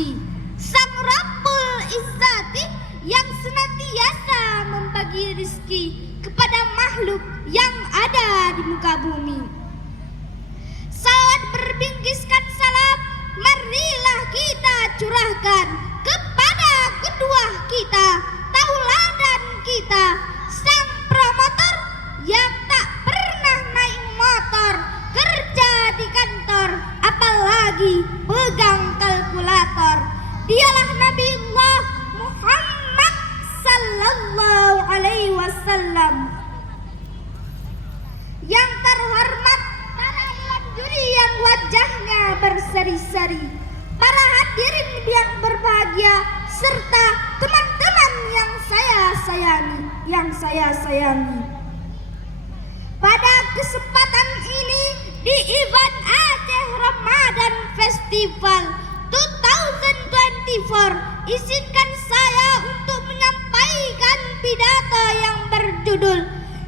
suci, Sang Rabbul Izzati yang senantiasa membagi rizki kepada makhluk yang ada di muka bumi. Salawat berbingkiskan salam, marilah kita curahkan kepada kedua kita, tauladan kita, sang promotor yang tak pernah naik motor, kerja di kantor, apalagi pegang kalkulator. Dialah Nabiullah Muhammad sallallahu alaihi wasallam yang terhormat pada bulan Juli yang wajahnya berseri-seri, para hadirin yang berbahagia serta teman-teman yang saya sayangi. Pada kesempatan ini di event Aceh Ramadan Festival 2024, izinkan saya untuk menyampaikan pidato yang berjudul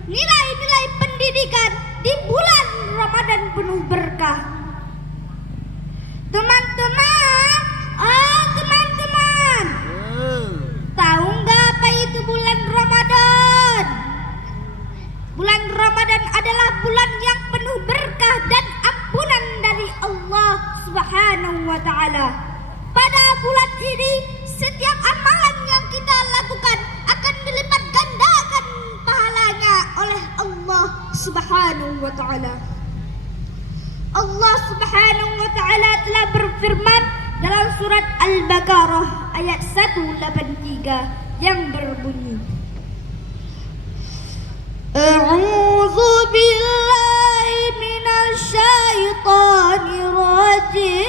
Nilai-nilai pendidikan di bulan Ramadan penuh berkah. Teman-teman, tahu nggak apa itu bulan Ramadan? Bulan Ramadan adalah bulan yang penuh berkah dan ampunan dari Allah Subhanahu wa Ta'ala. Pada bulan ini, setiap amalan yang kita lakukan akan dilipat gandakan pahalanya oleh Allah Subhanahu wa Ta'ala. Allah Subhanahu wa Ta'ala telah berfirman dalam surat Al-Baqarah ayat 183 yang berbunyi, A'udzu billahi minasy syaithanir rajim.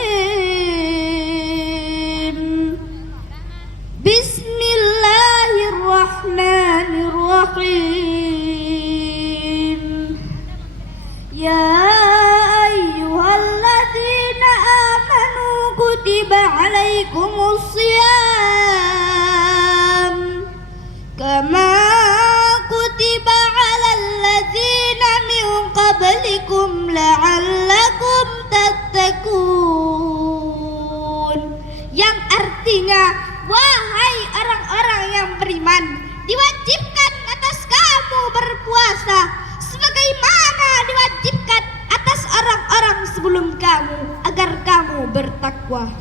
Bismillahirrahmanirrahim. Ya ayyuhalladzina amanu kutiba alaikumus shiyam kama kutiba alal ladzina min qablikum la'allakum tattaqun, yang artinya, wahai orang-orang yang beriman, diwajibkan atas kamu berpuasa sebagaimana diwajibkan atas orang-orang sebelum kamu agar kamu bertakwa.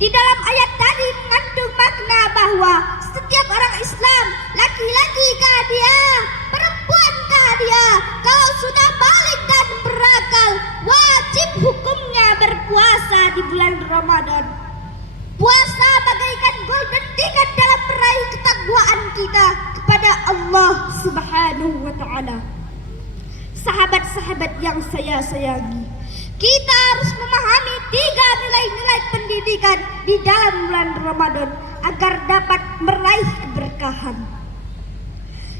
Di dalam ayat tadi mengandung makna bahwa setiap orang Islam, laki-laki kah dia, perempuan kah dia, kalau sudah balik dan berakal, wajib hukumnya berpuasa di bulan Ramadan. Puasa bagaikan golden ticket dalam meraih ketakwaan kita kepada Allah Subhanahu wa Ta'ala. Sahabat-sahabat yang saya sayangi, kita harus memahami 3 nilai-nilai pendidikan di dalam bulan Ramadan agar dapat meraih keberkahan.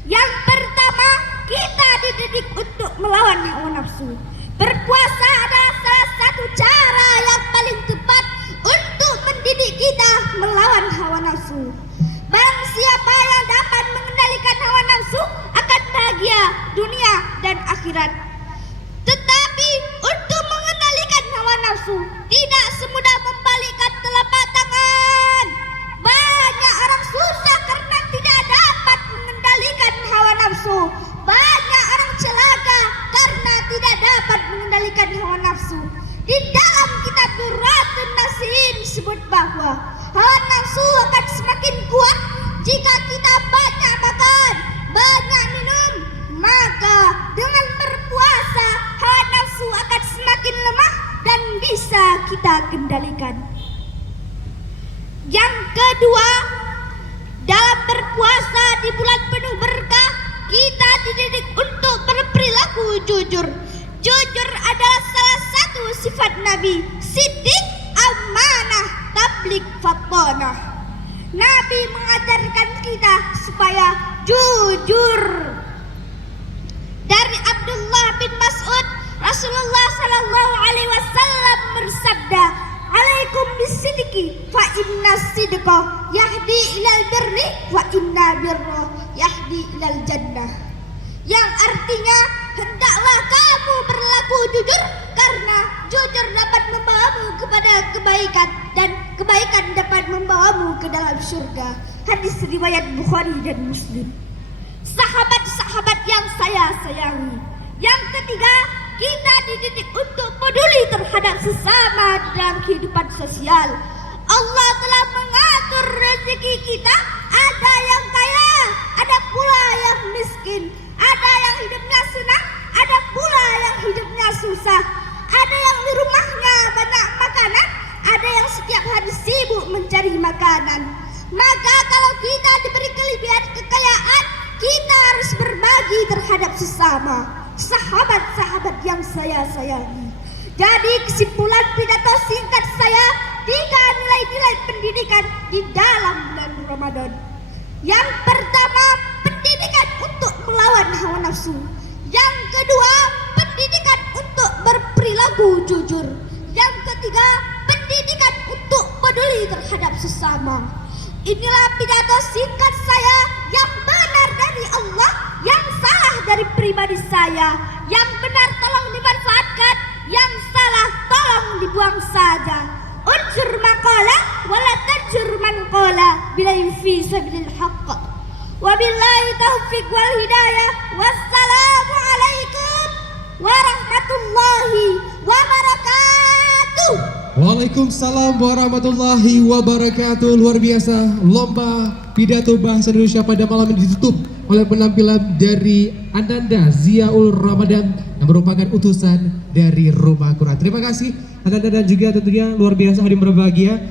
Yang pertama, kita dididik untuk melawan hawa nafsu. Berpuasa adalah salah satu cara yang paling tepat untuk mendidik kita melawan hawa nafsu. Barang siapa yang dapat mengendalikan hawa nafsu akan bahagia dunia dan akhirat. Tetapi untuk mengendalikan hawa nafsu tidak semudah membalikkan telapak tangan. Banyak orang susah karena tidak dapat mengendalikan hawa nafsu. Banyak orang celaka karena tidak dapat mengendalikan hawa nafsu. Di dalam kitab Durratun Nasihin disebut bahwa hawa nafsu akan semakin kuat jika kita banyak makan, banyak minum. Maka dengan berpuasa hawa nafsu akan semakin lemah dan bisa kita kendalikan. Yang kedua, dalam berpuasa di bulan penuh berkah, kita dididik untuk berperilaku jujur. Jujur adalah salah satu sifat Nabi, siddiq, amanah, tabligh, fatonah. Nabi mengajarkan kita supaya jujur. Dari Abdullah bin Mas'ud, Rasulullah sallallahu alaihi wasallam bersabda, "Alaikum bisidqi fa inna sidqa yahdi ilal birri wa inna birra yahdi ilal jannah." Yang artinya, hendaklah kamu berlaku jujur karena jujur dapat membawamu kepada kebaikan dan kebaikan dapat membawamu ke dalam surga. Hadis riwayat Bukhari dan Muslim. Sahabat-sahabat yang saya sayangi, yang ketiga, kita dididik untuk peduli terhadap sesama dalam kehidupan sosial. Allah telah mengatur rezeki kita, ada yang kaya, ada pula yang miskin, ada yang hidupnya senang, ada pula yang hidupnya susah, ada yang di rumahnya banyak makanan, ada yang setiap hari sibuk mencari makanan. Maka kalau kita diberi kelebihan kekayaan, kita harus berbagi terhadap sesama, sahabat-sahabat yang saya sayangi. Jadi kesimpulan pidato singkat saya, 3 nilai-nilai pendidikan di dalam bulan Ramadan. Yang pertama, pendidikan untuk melawan hawa nafsu. Yang kedua, pendidikan untuk berperilaku jujur. Yang ketiga, pendidikan untuk peduli terhadap sesama. Inilah pidato singkat saya, yang benar dari Allah, yang salah dari pribadi saya. Yang benar tolong dimanfaatkan, yang salah tolong dibuang saja. Unsur maqala wala tajur man qala bilahi fi sabilil haqq. Wabillahi taufiq wal hidayah. Wassalamu alaikum warahmatullahi wabarakatuh. Waalaikumsalam warahmatullahi wabarakatuh. Luar biasa, lomba pidato bahasa Indonesia pada malam ini ditutup oleh penampilan dari Ananda Ziaul Ramadan yang merupakan utusan dari Rumah Quran. Terima kasih Ananda dan juga tentunya luar biasa hadir berbahagia.